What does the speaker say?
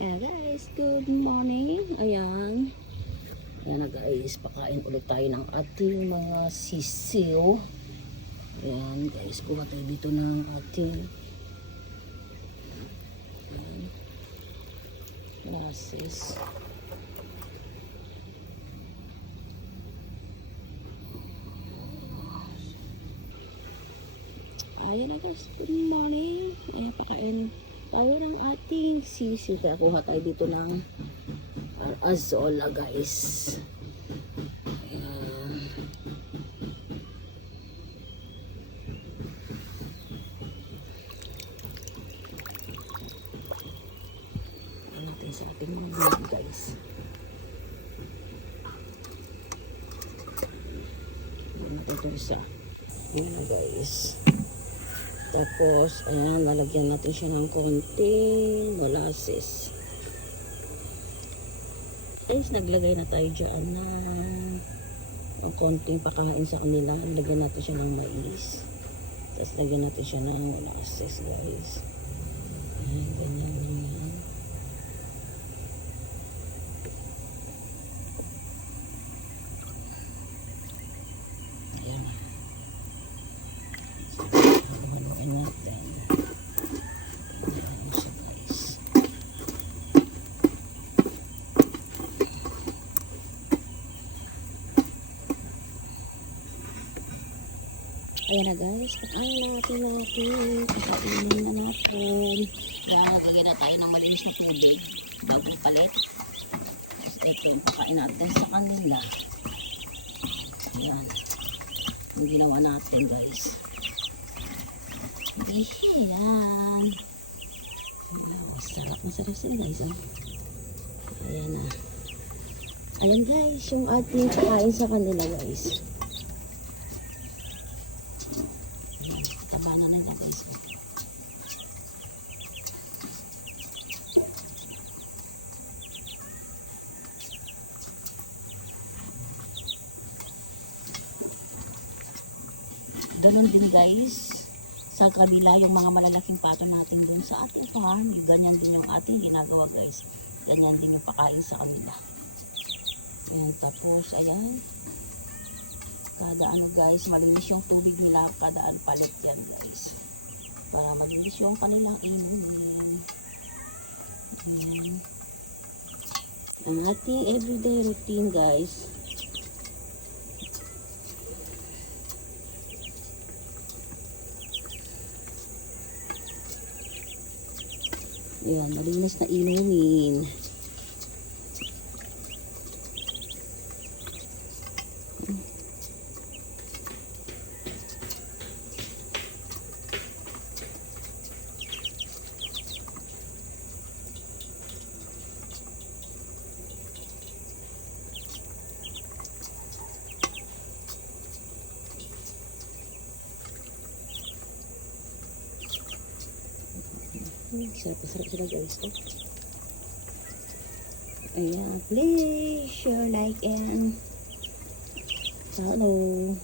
Ayan guys, good morning. Ayan. Ayan na guys, pakain ulit tayo ng ating mga sisiw. Ayan guys, kuha tayo dito ng ating molasses. Ayan na guys, good morning. Ayan, pakain tayo ng ating sisiw. Kaya kuha tayo dito ng azola guys. Ayan. Ayan natin sa ating mga baby guys. Ayan natin ito isa. Ayan na guys. Tapos, ayan, lalagyan natin siya ng konting molasses. Guys, naglagay na tayo dyan ng konting pakain sa kanila. Lagyan natin siya ng mais. Tapos, lagyan natin siya ng molasses, guys. Ayan, ganyan naman. Ayan. Haluin natin. Ayan siya, guys. Ayan na guys, pakainin na natin. Pakainin na natin. Lalagay na tayo ng malinis na tubig bago ipalit. Tapos ito yung pakain natin sa kanila. Ayan. Yung ginawa natin guys. Ayan. Masarap sila guys. Ayan na. Ayan guys, yung ating pakain sa kanila guys. Taba na nila guys. Ganon din guys sa kabila yung mga malalaking pato natin dun sa ating farm. Ganyan din yung ating ginagawa guys. Ganyan din yung pakain sa kanila. Ayan, tapos ayan. Kada ano guys, malinis yung tubig nila. Kadaan palit yan guys. Para malinis yung kanilang inumin. Ayan. Ang ating everyday routine guys. Ayan, malinis na inumin. Sarap sila guys. Oh. Ayan, please share, like, and follow.